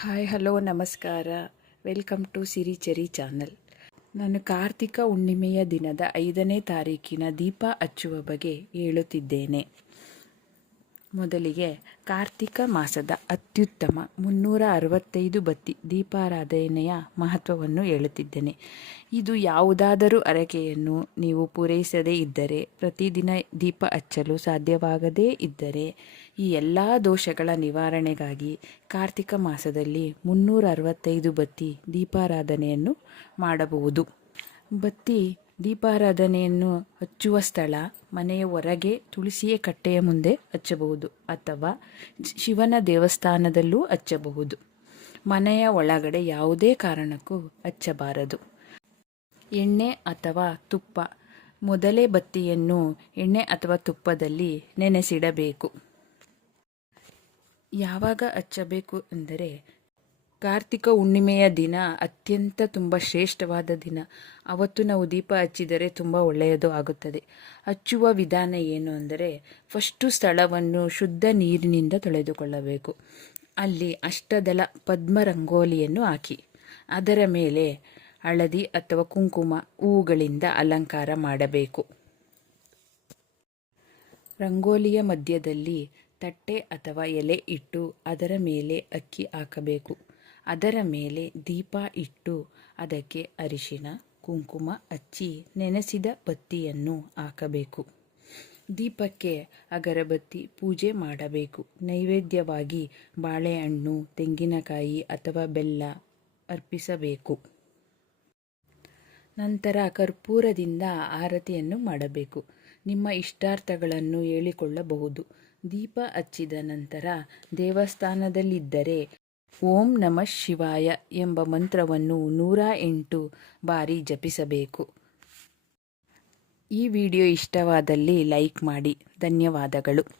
Hi, hello, ನಮಸ್ಕಾರ. Welcome to Siri Cheri channel. ನಾನು ಕಾರ್ತಿಕ ಹುಣ್ಣಿಮೆಯ ದಿನದ ಐದನೇ ತಾರೀಕಿನ ದೀಪ ಹಚ್ಚುವ ಬಗ್ಗೆ ಹೇಳುತ್ತಿದ್ದೇನೆ. ಮೊದಲಿಗೆ ಕಾರ್ತಿಕ ಮಾಸದ ಅತ್ಯುತ್ತಮ ಮುನ್ನೂರ ಅರವತ್ತೈದು ಬತ್ತಿ ದೀಪಾರಾಧನೆಯ ಮಹತ್ವವನ್ನು ಹೇಳುತ್ತಿದ್ದೇನೆ. ಇದು ಯಾವುದಾದರೂ ಅರಕೆಯನ್ನು ನೀವು ಪೂರೈಸದೇ ಇದ್ದರೆ, ಪ್ರತಿದಿನ ದೀಪ ಹಚ್ಚಲು ಸಾಧ್ಯವಾಗದೇ ಇದ್ದರೆ, ಈ ಎಲ್ಲ ದೋಷಗಳ ನಿವಾರಣೆಗಾಗಿ ಕಾರ್ತಿಕ ಮಾಸದಲ್ಲಿ ಮುನ್ನೂರ ಅರವತ್ತೈದು ಬತ್ತಿ ದೀಪಾರಾಧನೆಯನ್ನು ಮಾಡಬಹುದು. ಬತ್ತಿ ದೀಪಾರಾಧನೆಯನ್ನು ಹಚ್ಚುವ ಸ್ಥಳ ಮನೆಯ ಹೊರಗೆ ತುಳಸಿಯ ಕಟ್ಟೆಯ ಮುಂದೆ ಹಚ್ಚಬಹುದು ಅಥವಾ ಶಿವನ ದೇವಸ್ಥಾನದಲ್ಲೂ ಹಚ್ಚಬಹುದು. ಮನೆಯ ಒಳಗಡೆ ಯಾವುದೇ ಕಾರಣಕ್ಕೂ ಹಚ್ಚಬಾರದು. ಎಣ್ಣೆ ಅಥವಾ ತುಪ್ಪ ಮೊದಲೇ ಬತ್ತಿಯನ್ನು ಎಣ್ಣೆ ಅಥವಾ ತುಪ್ಪದಲ್ಲಿ ನೆನೆಸಿಡಬೇಕು. ಯಾವಾಗ ಹಚ್ಚಬೇಕು ಎಂದರೆ ಕಾರ್ತಿಕ ಹುಣ್ಣಿಮೆಯ ದಿನ ಅತ್ಯಂತ ತುಂಬ ಶ್ರೇಷ್ಠವಾದ ದಿನ. ಅವತ್ತು ನಾವು ದೀಪ ಹಚ್ಚಿದರೆ ತುಂಬ ಒಳ್ಳೆಯದು ಆಗುತ್ತದೆ. ಹಚ್ಚುವ ವಿಧಾನ ಏನು ಅಂದರೆ, ಫಸ್ಟು ಸ್ಥಳವನ್ನು ಶುದ್ಧ ನೀರಿನಿಂದ ತೊಳೆದುಕೊಳ್ಳಬೇಕು. ಅಲ್ಲಿ ಅಷ್ಟದಲ ಪದ್ಮ ರಂಗೋಲಿಯನ್ನು ಹಾಕಿ. ಅದರ ಮೇಲೆ ಹಳದಿ ಅಥವಾ ಕುಂಕುಮ ಹೂವುಗಳಿಂದ ಅಲಂಕಾರ ಮಾಡಬೇಕು. ರಂಗೋಲಿಯ ಮಧ್ಯದಲ್ಲಿ ತಟ್ಟೆ ಅಥವಾ ಎಲೆ ಇಟ್ಟು ಅದರ ಮೇಲೆ ಅಕ್ಕಿ ಹಾಕಬೇಕು. ಅದರ ಮೇಲೆ ದೀಪ ಇಟ್ಟು ಅದಕ್ಕೆ ಅರಿಶಿನ ಕುಂಕುಮ ಹಚ್ಚಿ ನೆನೆಸಿದ ಬತ್ತಿಯನ್ನು ಹಾಕಬೇಕು. ದೀಪಕ್ಕೆ ಅಗರಬತ್ತಿ ಪೂಜೆ ಮಾಡಬೇಕು. ನೈವೇದ್ಯವಾಗಿ ಬಾಳೆಹಣ್ಣು, ತೆಂಗಿನಕಾಯಿ ಅಥವಾ ಬೆಲ್ಲ ಅರ್ಪಿಸಬೇಕು. ನಂತರ ಕರ್ಪೂರದಿಂದ ಆರತಿಯನ್ನು ಮಾಡಬೇಕು. ನಿಮ್ಮ ಇಷ್ಟಾರ್ಥಗಳನ್ನು ಹೇಳಿಕೊಳ್ಳಬಹುದು. ದೀಪ ಹಚ್ಚಿದ ನಂತರ ದೇವಸ್ಥಾನದಲ್ಲಿದ್ದರೆ ಓಂ ನಮಃ ಶಿವಾಯ ಎಂಬ ಮಂತ್ರವನ್ನು ನೂರ ಎಂಟು ಬಾರಿ ಜಪಿಸಬೇಕು. ಈ ವಿಡಿಯೋ ಇಷ್ಟವಾದಲ್ಲಿ ಲೈಕ್ ಮಾಡಿ. ಧನ್ಯವಾದಗಳು.